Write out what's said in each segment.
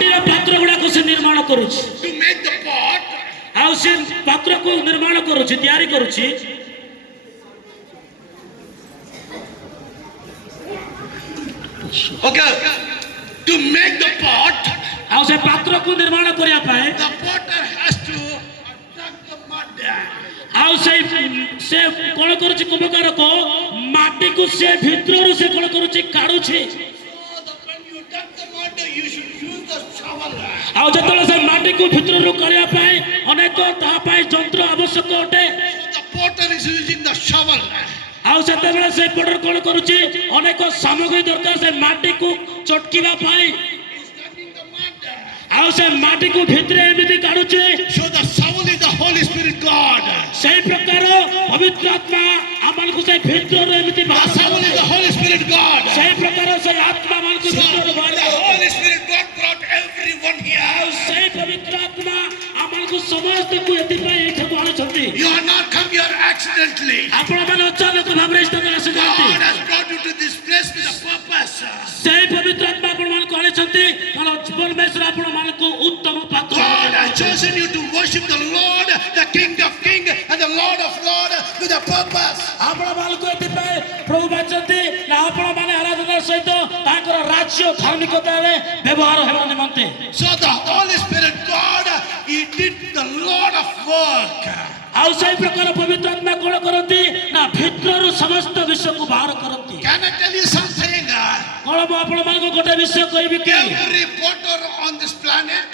ମାଟିର ପାତ୍ର ଗୁଡାକୁ ସେ ନିର୍ମାଣ କରୁଛି to make the pot. ଆଉ ସେ ପାତ୍ରକୁ ନିର୍ମାଣ କରୁଛି ତିଆରି କରୁଛି Okay, to make the pot, ଆଉ ସେ ପାତ୍ରକୁ ନିର୍ମାଣ କରିବା ପାଇଁ the potter has to attack the mud. ଆଉ ସେ କଣ କରୁଛି କୁମ୍ଭକାରକ ମାଟିକୁ ସେ ଭିତରରୁ ସେ କଣ କରୁଛି କାଢୁଛି So when you attack the mud, you should use the shovel. ଆଉ ଯେତେବେଳେ ସେ ମାଟିକୁ ଭିତରରୁ କାଢିବା ପାଇଁ ଅନେକ ତା ପାଇଁ ଯନ୍ତ୍ର ଆବଶ୍ୟକ ଅଟେ So the potter is using the shovel. ଆଉ ସେତେବେଳେ ସେ ପଟର କଣ କରୁଛି ଅନେକ ସାମଗ୍ରୀ ଦରକାର ସେ ମାଟିକୁ ଚଟକିବା ପାଇଁ He's attacking the mud. ଆଉ ସେ ମାଟିକୁ ଭିତରେ ଏମିତି କାଢୁଛି So the shovel is the Holy Spirit God. ସେଇ ପ୍ରକାର ପବିତ୍ର ଆତ୍ମା ଆମମାନଙ୍କୁ ସେ ଭିତରରୁ ଏମିତି The shovel is the Holy Spirit God. ସେଇ ପ୍ରକାର ସେ ଆତ୍ମା ମାନଙ୍କୁ So ଭିତରରୁ ବାହାର the Holy Spirit God brought everyone ଆଉ here. ସେଇ ପବିତ୍ର ଆତ୍ମା ଆମମାନଙ୍କୁ ସମସ୍ତଙ୍କୁ ଏଥିପାଇଁ ଏଠାକୁ ଆଣୁଛନ୍ତି You are not come here accidentally. ଆପଣମାନେ ଅଚାନକ ଭାବରେ ସ୍ଥାନରେ ଆସିଯାନ୍ତି God has brought you to this place with a purpose. ସେଇ ପବିତ୍ର ଆତ୍ମା ଆପଣମାନଙ୍କୁ ଆଣିଛନ୍ତି କାରଣ ପରମେଶ୍ୱର ଆପଣମାନଙ୍କୁ ଉତ୍ତମ ପାତ୍ର God has chosen you to worship the Lord, the King of Kings and the Lord of Lords with a purpose. ଆପଣମାନଙ୍କୁ ଏଥିପାଇଁ ପ୍ରଭୁ ବାଛନ୍ତି ନା ଆପଣମାନେ ଆରାଧନା ସହିତ ତାଙ୍କର ରାଜ୍ୟ ଧାର୍ମିକତାରେ ବ୍ୟବହାର ହେବା ନିମନ୍ତେ So the Holy Spirit God, He did the Lord of work. ଆଉ ସେଇ ପ୍ରକାର ପବିତ୍ର ଆତ୍ମା କଣ କରନ୍ତି ନା ଭିତରରୁ ସମସ୍ତ ବିଷୟକୁ ବାହାର କରନ୍ତି Can I tell you something? କଣ ମୁଁ ଆପଣମାନଙ୍କୁ ଗୋଟେ ବିଷୟ କହିବି କି Every potter on this planet,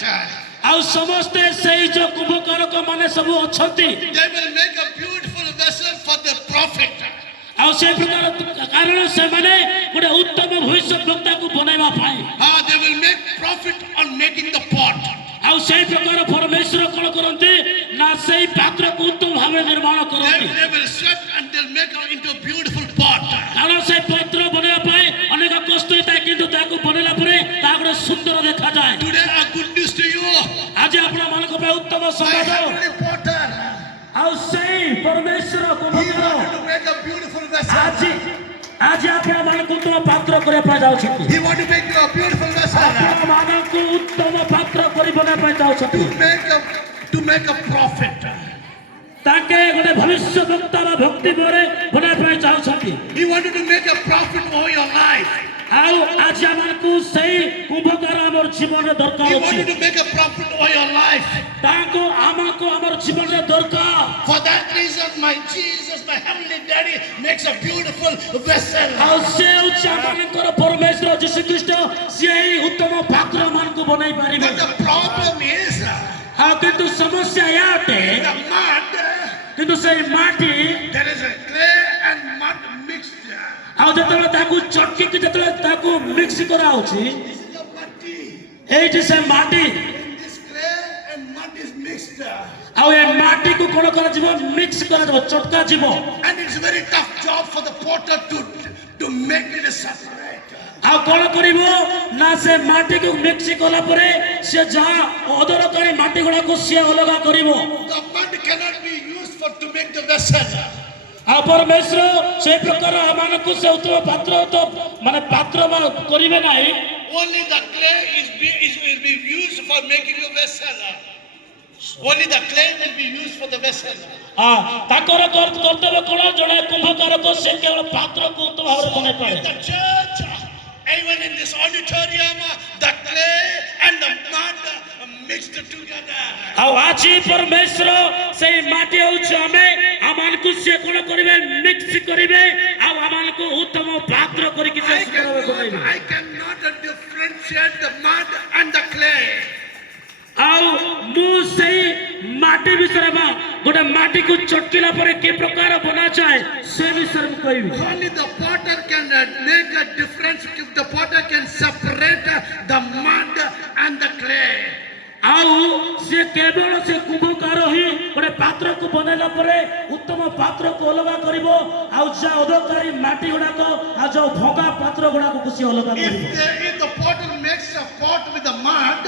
ଆଉ ସମସ୍ତେ ସେଇ ଯୋଉ କୁମ୍ଭକାରକ ମାନେ ସବୁ ଅଛନ୍ତି they will make a beautiful vessel for the prophet. ଆଉ ସେଇ ପ୍ରକାର କାରଣ ସେମାନେ ଗୋଟେ ଉତ୍ତମ ଭବିଷ୍ୟତ ବକ୍ତାକୁ ବନାଇବା ପାଇଁ They will make profit on making the pot. ଆଉ ସେଇ ପ୍ରକାର ପରମେଶ୍ୱର କଣ କରନ୍ତି ନା ସେଇ ପାତ୍ରକୁ ଉତ୍ତମ ଭାବରେ ନିର୍ମାଣ କରନ୍ତି They will sweat and they'll make it into a beautiful pot. କାରଣ ସେଇ ପାତ୍ର ବନେଇବା ପାଇଁ ଅନେକ କଷ୍ଟ ହେଇଥାଏ କିନ୍ତୁ ତାକୁ ବନେଇଲା ପରେ ତାହା ଗୋଟେ ସୁନ୍ଦର ଦେଖାଯାଏ Today, a good news to you. ଆଜି ଆପଣମାନଙ୍କ ପାଇଁ ଉତ୍ତମ My ସମ୍ବାଦ heavenly potter, ଆଉ ସେଇ ପରମେଶ୍ୱର He କୁମ୍ଭକାର wanted to make a beautiful vessel. ଆଜି ଆଜି ଆପଣମାନଙ୍କୁ ଉତ୍ତମ ପାତ୍ର କରିବା ପାଇଁ ଯାଉଛନ୍ତି He wanted to make you a beautiful vessel. ଆପଣମାନଙ୍କୁ ଉତ୍ତମ ପାତ୍ର କରି ବନେଇବା ପାଇଁ ଯାଉଛନ୍ତି To make a prophet. ତାଙ୍କେ ଗୋଟେ ଭବିଷ୍ୟ ବକ୍ତା ବା ଭକ୍ତି ପରେ ବନେଇବା ପାଇଁ ଚାହୁଁଛନ୍ତି He wanted to make a prophet over your life. ଆଉ ଆଜି ଆମକୁ ସେଇ କୁମ୍ଭକାର ଆମର ଜୀବନରେ ଦରକାର He ଅଛି wanted to make a prophet over your life. ତାଙ୍କୁ ଆମକୁ ଆମର ଜୀବନରେ ଦରକାର For that reason, my Jesus, my heavenly daddy, makes a beautiful vessel. ଆଉ ସେ ହେଉଛି ଆମମାନଙ୍କର ପରମେଶ୍ୱର ଯୀଶୁ ଖ୍ରୀଷ୍ଟ ସିଏ ଏହି ଉତ୍ତମ ପାତ୍ର ମାନଙ୍କୁ ବନେଇ ପାରିବେ But the problem is, ଆଉ କିନ୍ତୁ ସମସ୍ୟା ଏହା ଅଟେ the mud, କିନ୍ତୁ ସେଇ ମାଟି there is a clay and mud mixed. ଆଉ ଯେତେବେଳେ ତାକୁ ଚଟକିକି ଯେତେବେଳେ ତାକୁ ମିକ୍ସ କରାହଉଛି This is the muddy. ଏଇଠି ସେ ମାଟି This clay and mud is mixed. ଆଉ ଏ ମାଟିକୁ କଣ କରାଯିବ ମିକ୍ସ କରାଯିବ ଚଟକା ଯିବ And it's a very tough job for the potter to make it separate. ଆଉ କଣ କରିବ ନା ସେ ମାଟିକୁ ମିକ୍ସ କଲା ପରେ ସେ ଯାହା ଅଦରକାରୀ ମାଟି ଗୁଡାକୁ ସିଏ ଅଲଗା କରିବ The mud cannot be used to make the vessel. ଆଉ ପରମେଶ୍ୱର ସେ ପ୍ରକାର ଆମମାନଙ୍କୁ ସେ ଉତ୍ତମ ପାତ୍ର ତ ମାନେ ପାତ୍ର କରିବେ ନାହିଁ Only the clay will be used for making a vessel. Only the clay will be used for the vessel. ତାଙ୍କର କର୍ତ୍ତବ୍ୟ କଣ ଜଣେ କୁମ୍ଭକାରକ ସେ କେବଳ ପାତ୍ରକୁ ଉତ୍ତମ ଭାବରେ ବନେଇ ପାରେ In the church, even in this auditorium, the clay and the mud mixed together. ଆଉ ଆଜି ପରମେଶ୍ୱର ସେଇ ମାଟି ହେଉଛି ଆମେ ଆମମାନଙ୍କୁ ସେ କଣ କରିବେ ମିକ୍ସ କରିବେ ଆଉ ଆମମାନଙ୍କୁ ଉତ୍ତମ ପାତ୍ର କରିକି ସେ ବନେଇବେ I cannot differentiate the mud and the clay. ଆଉ ମୁଁ ସେଇ ମାଟି ବିଷୟରେ ବା ଗୋଟେ ମାଟିକୁ ଚଟକିଲା ପରେ କି ପ୍ରକାର ବନାଯାଏ ସେ ବିଷୟରେ ମୁଁ କହିବି Only the potter can make a difference if the potter can separate the mud and the clay. ଆଉ ସେ କେବଳ ସେ କୁମ୍ଭକାର ହିଁ ଗୋଟେ ପାତ୍ରକୁ ବନେଇଲା ପରେ ଉତ୍ତମ ପାତ୍ରକୁ ଅଲଗା କରିବ ଆଉ ଯାହା ଅଦରକାରୀ ମାଟି ଗୁଡାକ ଆଉ ଯୋଉ ଭଙ୍ଗା ପାତ୍ର ଗୁଡାକୁ ସେ ଅଲଗା କରିବ If the potter makes a pot with the mud,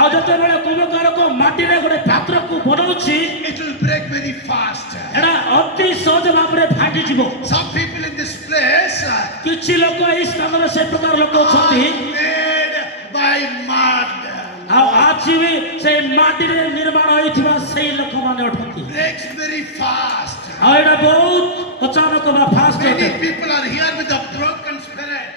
ଆଉ ଯେତେବେଳେ କୁମ୍ଭକାରକ ମାଟିରେ ଗୋଟେ ପାତ୍ରକୁ ବନଉଛି it will break very fast. ଏଟା ଅତି ସହଜ ଭାବରେ ଫାଟିଯିବ Some people in this place କିଛି ଲୋକ ଏହି ସ୍ଥାନରେ ସେ ପ୍ରକାର ଲୋକ ଅଛନ୍ତି are made by mud. ସେ ମାଟିରେ ନିର୍ମାଣ ହୋଇଥିବା ସେଇ ଲୋକମାନେ ଅଟନ୍ତି। Breaks very fast. ଆଉ ଏଇଟା ବହୁତ ଅଚାନକ ବା ଫାଷ୍ଟ ଅଟେ। Many people are here with a broken spirit.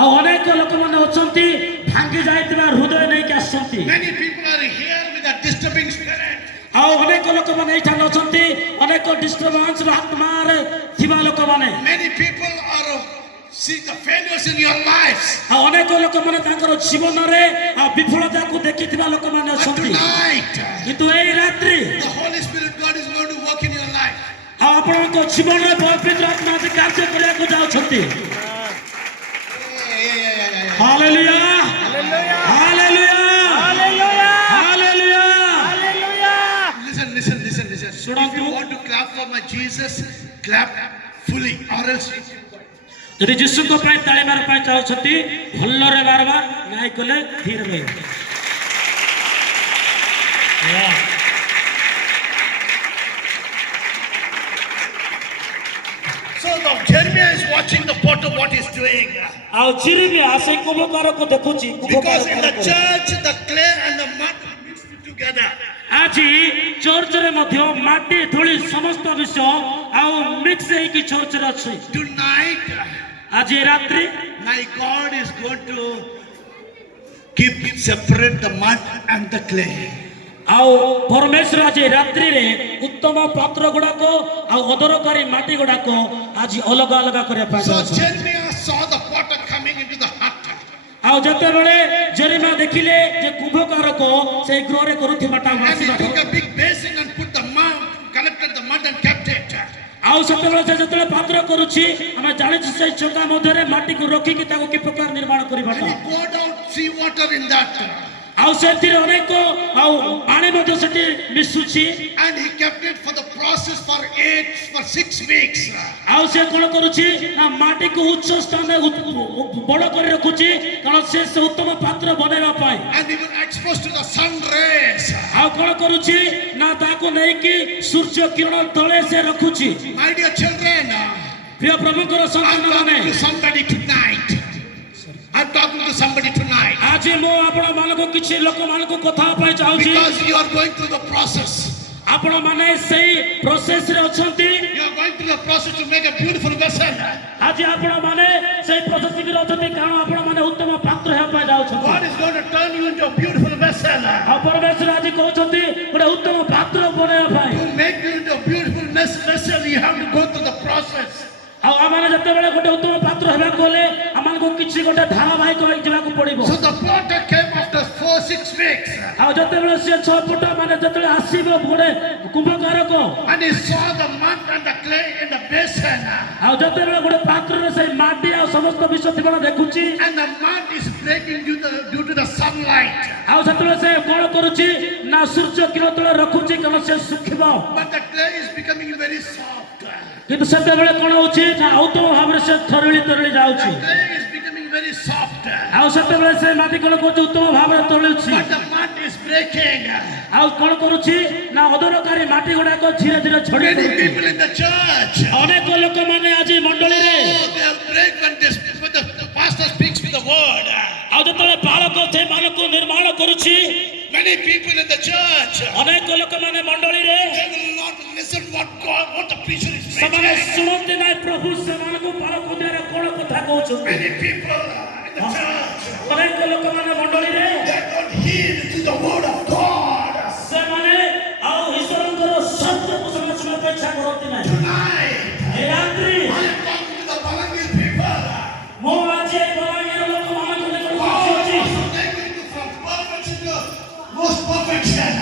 ଆଉ ଅନେକ ଲୋକମାନେ ଅଛନ୍ତି ଭାଙ୍ଗି ଯାଇଥିବା ହୃଦୟ ନେଇକି ଆସୁଛନ୍ତି। Many people are here with a disturbing spirit. ଆଉ ଅନେକ ଲୋକମାନେ ଏଇଠାରେ ଅଛନ୍ତି ଅନେକ ଡିଷ୍ଟର୍ବାନ୍ସର ଆତ୍ମାରେ ଥିବା ଲୋକମାନେ। Many people are see the failures in your lives. ଆଉ ଅନେକ ଲୋକମାନେ ତାଙ୍କର ଜୀବନରେ ଆଉ ବିଫଳତାକୁ ଦେଖିଥିବା ଲୋକମାନେ But ଅଛନ୍ତି। tonight, କିନ୍ତୁ ଏଇ ରାତ୍ରି the Holy Spirit God is going to work in your life. ଆଉ ଆପଣଙ୍କ ଜୀବନରେ ପବିତ୍ର ଆତ୍ମା ଆଜି କାର୍ଯ୍ୟ କରିବାକୁ ଯାଉଛନ୍ତି। Hallelujah hallelujah hallelujah. Listen. If ଶୁଣନ୍ତୁ। you want to clap for my Jesus, clap fully, or else ଯଦି ଯୀଶୁଙ୍କ ପାଇଁ ତାଳି ମାର ପାଇଁ ଚାହୁଁଛନ୍ତି ଭଲରେ ମାରବା ନାଇଁ କଲେ ଧୀରେ ରହିବ। So the Jeremiah is watching the potter what he's doing. ଆଉ ଚିରିମିଆ ସେଇ କୁମ୍ଭକାରକୁ ଦେଖୁଛି। Because in the church, the clay and the mud mixed together. ଆଜି ଚର୍ଚ୍ଚରେ ମଧ୍ୟ ମାଟି ଧୂଳି ସମସ୍ତ ବିଷୟ ଆଉ ମିକ୍ସ ହେଇକି ଚର୍ଚ୍ଚରେ ଅଛି। Tonight, ଆଜି ରାତ୍ରି my God is going to keep separate the mud and the clay. ଆଉ ପରମେଶ୍ୱର ଆଜି ରାତ୍ରିରେ ଉତ୍ତମ ପାତ୍ର ଗୁଡାକ ଆଉ ଅଦରକାରୀ ମାଟି ଗୁଡାକ ଆଜି ଅଲଗା ଅଲଗା କରିବା ପାଇଁ So ଯାଉଛନ୍ତି। Jeremiah saw the potter coming into the hut. ଆଉ ଯେତେବେଳେ ଜେରେମିୟା ଦେଖିଲେ ଯେ କୁମ୍ଭକାରକ ସେଇ ଗୃହରେ କରୁଥିବାଟା And he ଆସିବା took a big basin and put the mud, collected the mud and kept it. ଆଉ ସେତେବେଳେ ସେ ଯେତେବେଳେ ପାତ୍ର କରୁଛି ଆମେ ଜାଣିଛୁ ସେଇ ଚକା ମଧ୍ୟରେ ମାଟିକୁ ରଖିକି ତାକୁ କି ପ୍ରକାର ନିର୍ମାଣ And କରିବାଟା। he poured out sea water in that. ଆଉ ସେଥିରେ ଅନେକ ଆଉ ପାଣି ମଧ୍ୟ ସେଠି ମିଶୁଛି। And he kept it for the process for 6 weeks. ଆଉ ସେ କଣ କରୁଛି ନା ମାଟିକୁ ଉଚ୍ଚ ସ୍ଥାନରେ ବଡ କରି ରଖୁଛି କାରଣ ସେ ଉତ୍ତମ ପାତ୍ର ବନେଇବା ପାଇଁ। And he was exposed to the sun rays. ଆଉ କଣ କରୁଛି ନା ତାକୁ ନେଇକି ସୂର୍ଯ୍ୟ କିରଣ ତଳେ ସେ ରଖୁଛି। My dear children, ପ୍ରିୟ ପ୍ରଭୁଙ୍କର I'm ସନ୍ତାନମାନେ talking to somebody tonight. I'm talking to somebody tonight. ଆଜି ମୁଁ ଆପଣମାନଙ୍କୁ କିଛି ଲୋକମାନଙ୍କୁ କଥା ପାଇଁ ଚାହୁଁଛି। Because you are going through the process. ଆପଣମାନେ ସେଇ ପ୍ରୋସେସରେ ଅଛନ୍ତି। You are going through the process to make a beautiful vessel. ଆଜି ଆପଣମାନେ ସେଇ ପ୍ରୋସେସିଂରେ ଅଛନ୍ତି କାରଣ ଆପଣମାନେ ଉତ୍ତମ ପାତ୍ର ହେବା ପାଇଁ ଯାଉଛନ୍ତି। God is going to turn you into a beautiful vessel. ଆଉ ପରମେଶ୍ୱର ଆଜି କହୁଛନ୍ତି ଗୋଟେ ଉତ୍ତମ ପାତ୍ର ବନେଇବା ପାଇଁ। To make you into a beautiful vessel, you have to go through the process. ଆଉ ଆମମାନେ ଯେତେବେଳେ ଗୋଟେ ଉତ୍ତମ ପାତ୍ର ହେବାକୁ ଗଲେ ଆମମାନଙ୍କୁ କିଛି ଗୋଟେ ଧାରାବାହିକ ହେଇ ଯିବାକୁ ପଡିବ। So the potter came after 4-6 weeks. ଆଉ ଯେତେବେଳେ ସେ 6 ଫୁଟ ମାନେ ଯେତେବେଳେ ଆସିବ ଗୋଟେ କୁମ୍ଭକାରକ And he saw the mud and the clay in the basin. ଆଉ ଯେତେବେଳେ ଗୋଟେ ପାତ୍ରରେ ସେଇ ମାଟି ଆଉ ସମସ୍ତ ବିଷୟ ଥିବ ଦେଖୁଛି। And the mud is breaking due to the sunlight. ଆଉ ସେତେବେଳେ ସେ କଣ କରୁଛି ନା ସୂର୍ଯ୍ୟ କିରଣ ତଳେ ରଖୁଛି କାରଣ ସେ ଶୁଖିବ। But the clay is becoming very soft. କିନ୍ତୁ ସେତେବେଳେ କଣ ହଉଛି ନା ଉତ୍ତମ ଭାବରେ ସେ ତରଳି ଯାଉଛି। The clay is becoming very soft. ଆଉ ସେତେବେଳେ ସେ ମାଟି କଣ କରୁଛି ଉତ୍ତମ ଭାବରେ ତରଳୁଛି। But the mud is breaking. ଆଉ କଣ କରୁଛି ନା ଅଦରକାରୀ ମାଟି ଗୁଡାକ ଧୀରେ ଧୀରେ ଝଡି Many ପଡୁଛି। people in the church. ଅନେକ ଲୋକମାନେ ଆଜି ମଣ୍ଡଳୀରେ They have break when the pastor speaks with the word. ଆଉ ଯେତେବେଳେ ବାଳକ ସେମାନଙ୍କୁ ନିର୍ମାଣ କରୁଛି। Many people in the church. ଅନେକ ଲୋକମାନେ ମଣ୍ଡଳୀରେ They will not listen what the preacher is ସେମାନେ preaching. ଶୁଣନ୍ତି ନାହିଁ ପ୍ରଭୁ ସେମାନଙ୍କୁ ବାଳକ ଦ୍ୱାରା କଣ କଥା କହୁଛନ୍ତି। Many people in the church. ଅନେକ ଲୋକମାନେ ମଣ୍ଡଳୀରେ They don't heed to the word of God. ସେମାନେ ଆଉ ଈଶ୍ୱରଙ୍କର ସତ୍ୟକୁ ସେମାନେ ଶୁଣିବା ଇଚ୍ଛା କରନ୍ତି ନାହିଁ। Tonight, ଏ ରାତ୍ରି I am talking to the Balangir people. ମୁଁ ଆଜି ଏ ବଲାଙ୍ଗୀର ଲୋକମାନଙ୍କୁ ନିକଟକୁ God ଆସିଛି। wants to take you from perfection to most perfection.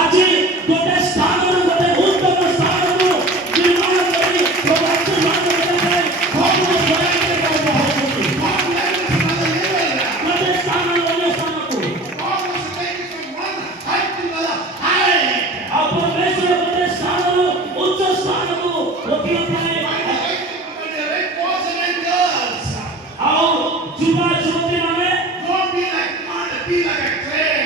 ଆଜି ଗୋଟେ ସ୍ଥାନରୁ ଗୋଟେ ଉତ୍ତମ ସ୍ଥାନକୁ ନିର୍ମାଣ କରି ପ୍ରଭୁ ଆଶୀର୍ବାଦ ଦେବା ପାଇଁ ସବୁକୁ ବଲାଙ୍ଗୀର ଚାହୁଁଛନ୍ତି। God led you to another level. ଗୋଟେ ସ୍ଥାନରୁ ଅନ୍ୟ ସ୍ଥାନକୁ God wants to take you from one height to another height. ଆଉ ପରମେଶ୍ୱର ଗୋଟେ ସ୍ଥାନରୁ ଉଚ୍ଚ ସ୍ଥାନକୁ ରଖିବା ପାଇଁ Boys and girls, ଆଉ ଯୁବା ଯୁବତୀମାନେ don't be like mud, be like a clay.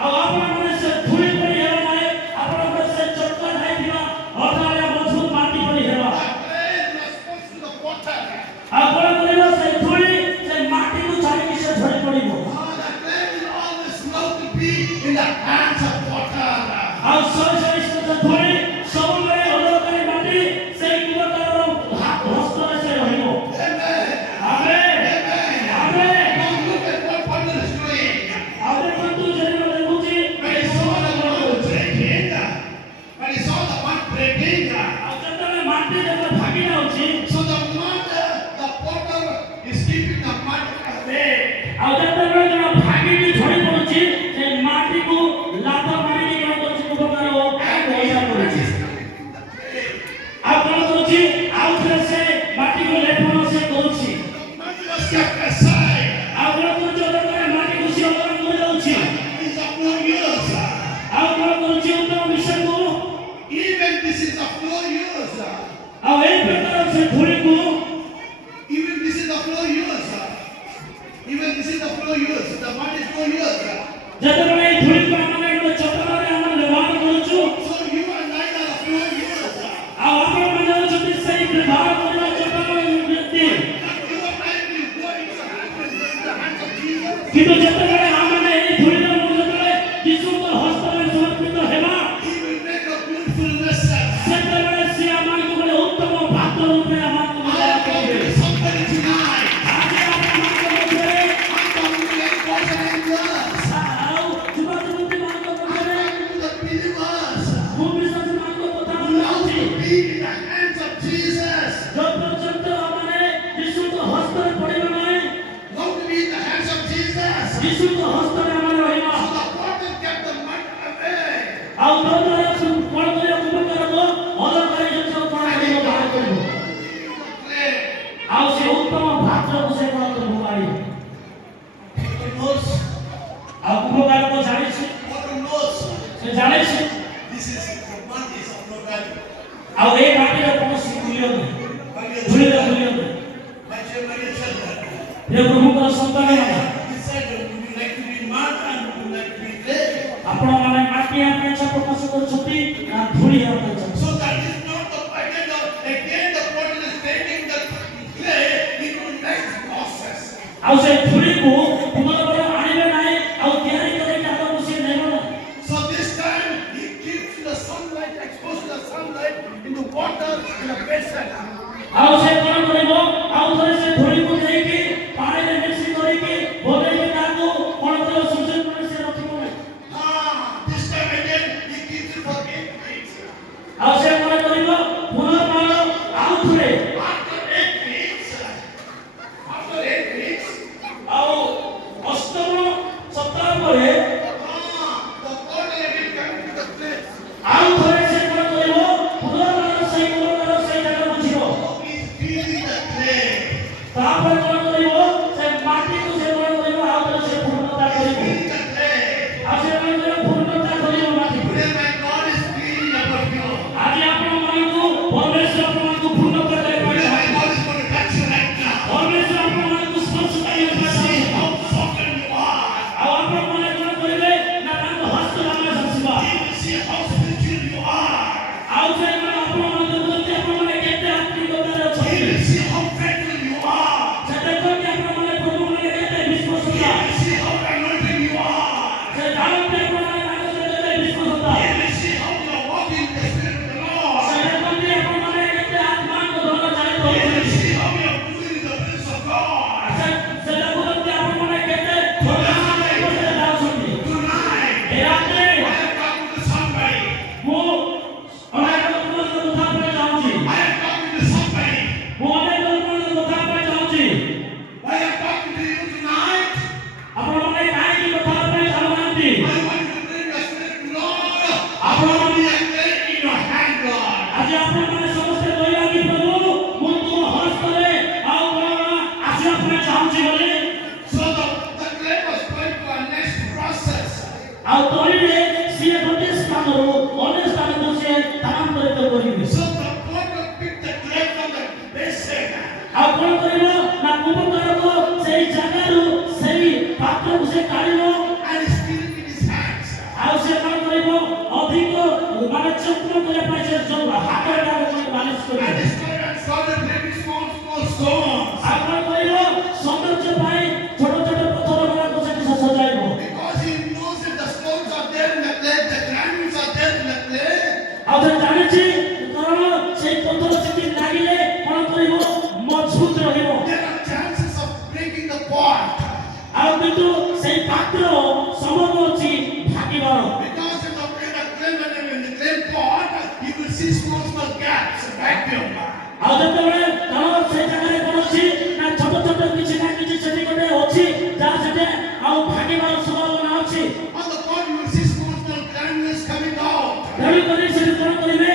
ଆଉ ଆପଣମାନେ ସେ ଧୂଳି ପରି ହେବା ନାହିଁ। ଆପଣଙ୍କର ସେ ଚଟକା ଖାଇଥିବା ଅଠାଳିଆ ମଜବୁତ ମାଟି ପରି ହେବା। Clay is responsible to the potter. ଆଉ କଣ କରିବ ସେ ଧୂଳି ସେ ମାଟିକୁ ଛାଡ଼ିକି ସେ ଝଡ଼ି ପଡ଼ିବ। The clay will always love to be in the hands of water. ଆଉ ଶହେ ଧରି ସବୁବେଳେ ଅଦରକାରୀ ମାଟି ସେଇ କୁମ୍ଭକାରର ହସ୍ତରେ ସେ ରହିବ। Amen. ଆମେନ୍, ଆମେନ୍। Now look at what potter is doing. ଆଉ ଦେଖନ୍ତୁ ଯେତେବେଳେ ଦେଖୁଛି When he saw the mud breaking, when he saw the mud breaking, ଆଉ ଯେତେବେଳେ ମାଟି ଯେତେବେଳେ ଭାଙ୍ଗି ଯାଉଛି so the mud, the potter is keeping the mud away. ଆଉ ଯେତେବେଳେ ଜଣ ଭାଙ୍ଗିକି ଝଡ଼ି ପଡୁଛି ସେ ମାଟିକୁ ଲାତ ମାରିକି କଣ କରୁଛି କୁମ୍ଭକାର ପଇସା କରୁଛି। ଆଉ କଣ କରୁଛି ଆଉ ଥରେ ସେ ମାଟିକୁ ଲେପନ ସେ କରୁଛି। Mud was kept aside. ଆଉ କଣ କରୁଛି ଅଦରକାରୀ ମାଟିକୁ ସେ ଅଲଗା କରିଯାଉଛି। It's of no use. ଆଉ କଣ କରୁଛି ଉତ୍ତମ ବିଷୟକୁ Even this is of no use. ଆଉ ଏଇ ପ୍ରକାର ସେ ଧୂଳିକୁ Even this is of no use. Even this is of no use. The mud is no use. ଯେତେବେଳେ ଏଇ ଧୂଳିକୁ ଆମେ ଗୋଟେ ଚଟାଣରେ ଆମେ ବ୍ୟବହାର କରୁଛୁ So you and I are of no use. ଆଉ ଆପଣମାନେ ହେଉଛନ୍ତି ସେଇ ବ୍ୟବହାର କରିବା ଚଟାଣ ବ୍ୟକ୍ତି। You and I will go into the hands of Jesus. କିନ୍ତୁ ଯେତେବେଳେ ଆମେ ଏଇ ଧୂଳିର ଯେତେବେଳେ ଯୀଶୁଙ୍କ ହସ୍ତରେ ସମର୍ପିତ ହେବା He will make a beautiful vessel. ସେତେବେଳେ ସେ ଆମମାନଙ୍କୁ ଗୋଟେ ଉତ୍ତମ ପାତ୍ର ରୂପେ ଆମମାନଙ୍କୁ I ବ୍ୟବହାର am talking କରିବେ। to somebody tonight. ଆଜି ଆପଣମାନଙ୍କ ମଧ୍ୟରେ I'm talking to young boys and young girls. ଆଉ ଯୁବକଯୁବତୀମାନଙ୍କ I'm ମଧ୍ୟରେ talking to the believers ମୁଁ ବିଶ୍ୱାସୀମାନଙ୍କ କଥା who ମୁଁ love କହୁଛି। to be in the hands of Jesus. ଯୋଉ ପର୍ଯ୍ୟନ୍ତ ଆମେ ଯୀଶୁଙ୍କ ହସ୍ତରେ ପଡ଼ିବା ନାହିଁ Love to be in the hands of Jesus. ଯୀଶୁଙ୍କ ହସ୍ତରେ ଆମେ ରହିବା। So the potter kept the mud away. ଆଉ ତଦ୍ୱାରା କଣ କରିବା କୁମ୍ଭକାରକୁ ଅଦରକାରୀ ଜିନିଷକୁ କଣ କରିବ ବାହାର କରିବ। Clay. ଆଉ ସେ ଉତ୍ତମ ପାତ୍ରକୁ ସେ କଣ କରିବ ବାହାରିବ। Potter knows. ଆଉ କୁମ୍ଭକାରକୁ ଜାଣିଛି Potter knows. ସେ ଜାଣିଛି This is the mud is of no value. ଆଉ ଏ ମାଟିର କୌଣସି ମୂଲ୍ୟ ନାହିଁ But your ଧୂଳିର children, ମୂଲ୍ୟ ନାହିଁ। but your children, ହେ ପ୍ରଭୁଙ୍କର ସନ୍ତାନମାନେ decide would you like to be mud and would you like to be clay? ଆପଣମାନେ ମାଟି ହେବା ପାଇଁ ଇଚ୍ଛା ପ୍ରକାଶ କରୁଛନ୍ତି ନା ଧୂଳି ହେବା ପାଇଁ ଇଚ୍ଛା? So that is not the again the potter is taking the clay into next process. ଆଉ ସେ ଧୂଳିକୁ ପୁନର୍ବାର ଆଣିବେ ନାହିଁ ଆଉ ତିଆରି କରିକି ଆଗକୁ ସେ ନେବ ନାହିଁ। So this time he keeps the sunlight, exposed to the sunlight in the water in a basin. ଆଉ ସେ କଣ କରିବ ଆଉ ଥରେ ସେ ଧୂଳିକୁ ନେଇକି ପାଣିରେ ମିକ୍ସ କରିକି ବନେଇକି ତାକୁ କଣ କରିବ ସୂର୍ଯ୍ୟ କିରଣରେ ସେ ରଖିବ ନାହିଁ। This time again he keeps it for 8 weeks. ଆଉ ସେ କଣ କରିବ ପୁନର୍ବାର ଆଉ ଥରେ After 8 weeks, ଆଉ ଅଷ୍ଟମ ସପ୍ତାହ ପରେ the potter again comes to the place. ଆଉ ଥରେ ସେ କଣ କରିବ ପୁନର୍ବାର ସେଇ କୁମ୍ଭକାର ସେଇ ଜାଗାକୁ ଯିବ। He's feeling the clay. ତାପରେ କଣ କରିବ ସେ ମାଟିକୁ ସେ କଣ କରିବ ଆଉ ଥରେ ସେ ପୂର୍ଣ୍ଣତା କରିବ। Feeling the clay. ଆଉ ସେ କଣ କରିବ ପୂର୍ଣ୍ଣତା କରିବ ମାଟିକୁ। Today my God is feeling about you. ଆଜି ଆପଣମାନଙ୍କୁ ପରମେଶ୍ୱର ଆପଣମାନଙ୍କୁ ପୂର୍ଣ୍ଣ କରିଦେବେ Today my ପାଇଁ God is going to touch you right now. ପରମେଶ୍ୱର ଆପଣମାନଙ୍କୁ ସ୍ପର୍ଶ କରିବା ପାଇଁ See how soften you are. ଆଉ ଆପଣମାନେ କଣ କରିବେ ନା ତାଙ୍କ ହସ୍ତରେ ଆମେ ଆସିବା। He will see how spiritual you are. ଆଉ ସେ କଣ ଆପଣମାନଙ୍କୁ ଦେଖନ୍ତି ଆପଣମାନେ କେତେ ଆତ୍ମିକତାରେ He ଅଛନ୍ତି। will see how faithful you are. ସେ ଦେଖନ୍ତି ଆପଣମାନେ ପ୍ରଭୁମାନେ କେତେ He ବିଶ୍ୱାସତା। will see how anointed you are. ସେ ଜାଣନ୍ତି ଆପଣମାନେ ତାଙ୍କ ସହିତ କେତେ ବିଶ୍ୱାସତା। He will see how you are walking in the Spirit of the Lord. ସେ ଦେଖନ୍ତି ଆପଣମାନେ କେତେ ଆତ୍ମାଙ୍କ ଧନ ଜାଣି He will ରହୁଛନ୍ତି। see how you are doing the wills of God. ସେ ଦେଖନ୍ତି ଆପଣମାନେ କେତେ ଭଗବାନଙ୍କ ଉପରେ ଯାଉଛନ୍ତି। Tonight, ଏ ରାତିରେ I am talking to somebody. ମୁଁ ଅନେକ ଲୋକମାନଙ୍କ କଥା ପାଇଁ ଚାହୁଁଛି। I am talking to somebody. ମୁଁ ଅନେକ ଲୋକମାନଙ୍କ କଥା ପାଇଁ ଚାହୁଁଛି। I am talking to you tonight. ଆପଣମାନେ କାହିଁକି କଥା ପାଇଁ ଚାହୁଁନାହାନ୍ତି? I want you to bring the Spirit, Lord. ଆପଣମାନେ Be a clay in your hand, Lord. ଆଜି ଆପଣମାନେ ସମସ୍ତେ କହିବା କି ପ୍ରଭୁ ମୁଁ ତୁମ ହସ୍ତରେ ଆଉ କଣ ଆସିବା ପାଇଁ ଚାହୁଁଛି ବୋଲି। So the clay was going to our next process. ଆଉ ତଳିରେ ସିଏ ଗୋଟିଏ ସ୍ଥାନରୁ ଅନ୍ୟ ସ୍ଥାନକୁ ସିଏ ସ୍ଥାନାନ୍ତରିତ କରିବେ। So the potter picked the clay from the basin. ଆଉ କଣ କରିବ ନା କୁମ୍ଭକାରକ ସେଇ ଜାଗାରୁ ସେଇ ପାତ୍ରକୁ ସେ କାଢିବ And he's feeling in his hands. ଆଉ ସେ କଣ କରିବ ଅଧିକ ମାନେ ଚକ୍ର କରିବା ପାଇଁ ସେ ଯୋଉ ହାତରେ ତାକୁ ମାଲିସ And କରିବ। he started breaking small stones. ଆଉ କଣ କରିବ ସୌନ୍ଦର୍ଯ୍ୟ ପାଇଁ ଛୋଟ ଛୋଟ ପଥର ଗୁଡାକ ସେଠି ସେ ସଜାଇବ। Because he knows if the stones are ଆଉ ଯେତେବେଳେ ତମର ସେ ଜାଗାରେ କଣ ଅଛି ନା ଛୋଟ ଛୋଟ କିଛି ନା କିଛି ସେଠି ଗୋଟେ ଅଛି ଯାହା ସେଠି ଆଉ ଭାଙ୍ଗିବାର ସମ୍ଭାବନା ଅଛି। On the point, you will see small, small granules coming out. ତେଣୁ କରି ସେଠି କଣ କରିବେ